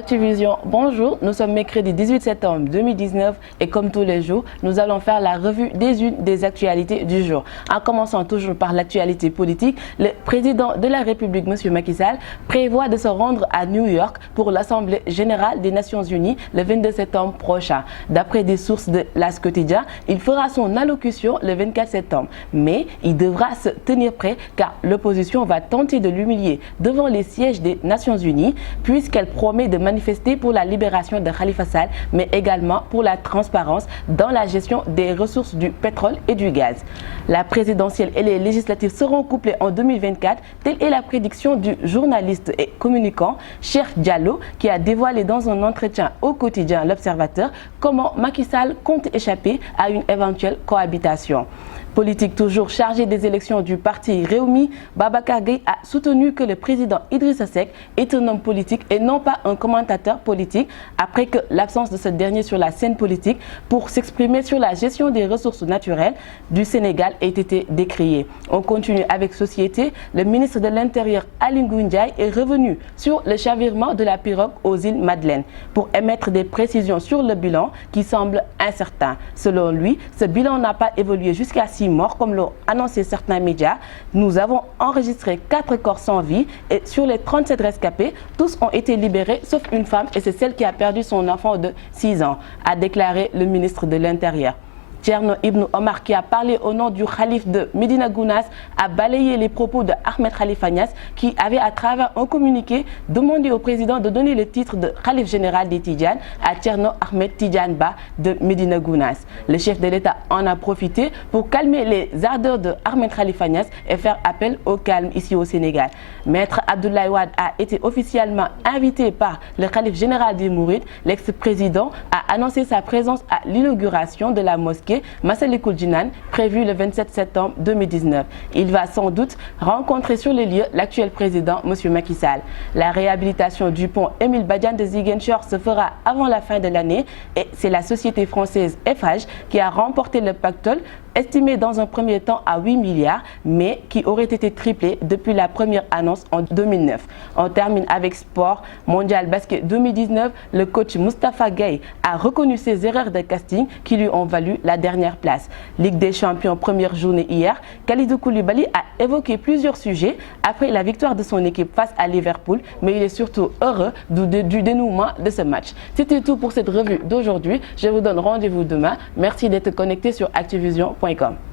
d'Activision, bonjour, nous sommes mercredi 18 septembre 2019 et comme tous les jours, nous allons faire la revue des actualités du jour. En commençant toujours par l'actualité politique, le président de la République, M. Macky Sall, prévoit de se rendre à New York pour l'Assemblée générale des Nations Unies le 22 septembre prochain. D'après des sources de l'As quotidien, il fera son allocution le 24 septembre, mais il devra se tenir prêt car l'opposition va tenter de l'humilier devant les sièges des Nations Unies puisqu'elle promet de manifester pour la libération de Khalifa Sall, mais également pour la transparence dans la gestion des ressources du pétrole et du gaz. La présidentielle et les législatives seront couplées en 2024, telle est la prédiction du journaliste et communicant Cheikh Diallo qui a dévoilé dans un entretien au quotidien L'Observateur comment Macky Sall compte échapper à une éventuelle cohabitation. Politique toujours chargée des élections du parti Rewmi, Babacar Gueye a soutenu que le président Idrissa Seck est un homme politique et non pas un commentateur politique après que l'absence de ce dernier sur la scène politique pour s'exprimer sur la gestion des ressources naturelles du Sénégal ait été décriée. On continue avec Société. Le ministre de l'Intérieur Aly Ngouille Ndiaye est revenu sur le chavirement de la pirogue aux îles Madeleine pour émettre des précisions sur le bilan qui semble incertain. Selon lui, ce bilan n'a pas évolué jusqu'à 6 morts, comme l'ont annoncé certains médias. Nous avons enregistré 4 corps sans vie et sur les 37 rescapés, tous ont été libérés sauf une femme et c'est celle qui a perdu son enfant de 6 ans, a déclaré le ministre de l'Intérieur. Thierno Ibn Omar, qui a parlé au nom du Khalif de Médina Gounass, a balayé les propos de Ahmed Khalifa Niasse qui avait à travers un communiqué demandé au président de donner le titre de Khalif général des Tidjanes à Thierno Ahmed Tidjane Ba de Médina Gounass. Le chef de l'État en a profité pour calmer les ardeurs de Ahmed Khalifa Niasse et faire appel au calme ici au Sénégal. Maître Abdoulaye Wade a été officiellement invité par le Khalif général des Mourides. L'ex-président a annoncé sa présence à l'inauguration de la mosquée Massalikul Jinan, prévu le 27 septembre 2019. Il va sans doute rencontrer sur les lieux l'actuel président, M. Macky Sall. La réhabilitation du pont Émile Badiane de Ziguinchor se fera avant la fin de l'année et c'est la société française Eiffage qui a remporté le pactole, estimé dans un premier temps à 8 milliards, mais qui aurait été triplé depuis la première annonce en 2009. On termine avec sport. Mondial Basket 2019, le coach Moustapha Gueye a reconnu ses erreurs de casting qui lui ont valu la dernière place. Ligue des champions, première journée hier, Kalidou Koulibaly a évoqué plusieurs sujets après la victoire de son équipe face à Liverpool, mais il est surtout heureux du dénouement de ce match. C'était tout pour cette revue d'aujourd'hui. Je vous donne rendez-vous demain. Merci d'être connecté sur Activision.com.